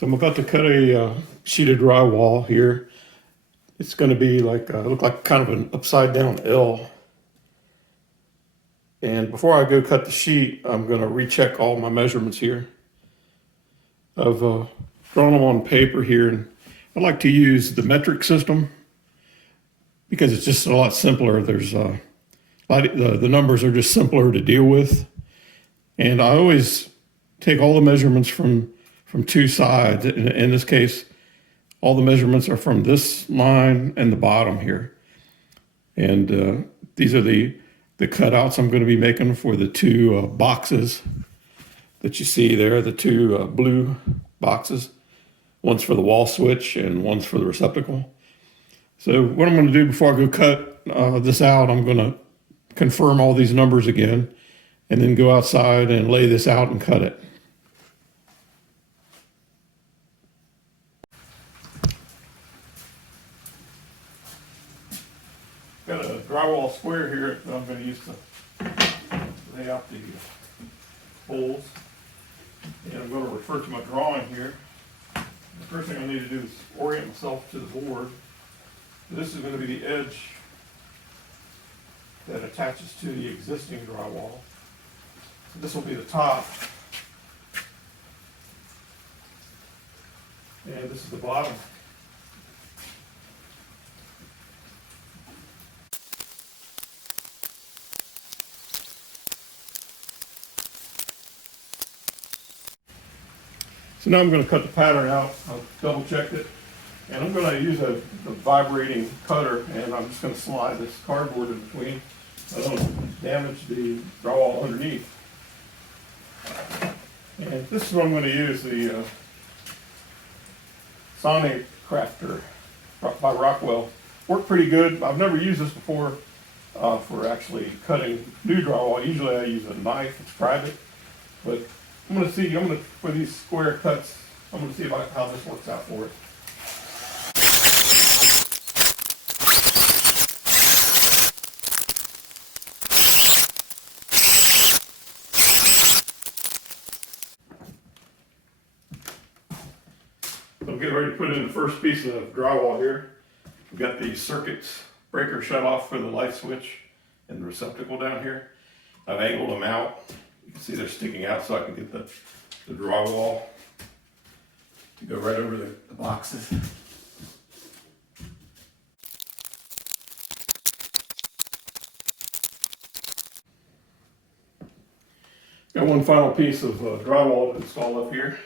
So I'm about to cut a sheet of drywall here. It's going to be like look like kind of an upside down L. And before I go cut the sheet, I'm going to recheck all my measurements here. I've drawn them on paper here, and I like to use the metric system because it's just a lot simpler. There's the numbers are just simpler to deal with, and I always take all the measurements from two sides. In this case, all the measurements are from this line and the bottom here. And these are the cutouts I'm going to be making for the two boxes that you see there, the two blue boxes. One's for the wall switch and one's for the receptacle. So what I'm going to do before I go cut this out, I'm going to confirm all these numbers again and then go outside and lay this out and cut it. Got a drywall square here that I'm going to use to lay out the holes. And I'm going to refer to my drawing here. The first thing I need to do is orient myself to the board. This is going to be the edge that attaches to the existing drywall. So this will be the top. And this is the bottom. So now I'm going to cut the pattern out. I've double checked it. And I'm going to use a vibrating cutter, and I'm just going to slide this cardboard in between. I don't damage the drywall underneath. And this is what I'm going to use, the Sonic Crafter by Rockwell. Worked pretty good. I've never used this before for actually cutting new drywall. Usually I use a knife, it's private. But I'm going to for these square cuts, I'm going to see how this works out for it. So I'm getting ready to put in the first piece of drywall here. We've got the circuits breaker shut off for the light switch and the receptacle down here. I've angled them out. You can see they're sticking out so I can get the drywall to go right over the boxes. Got one final piece of drywall to install up here.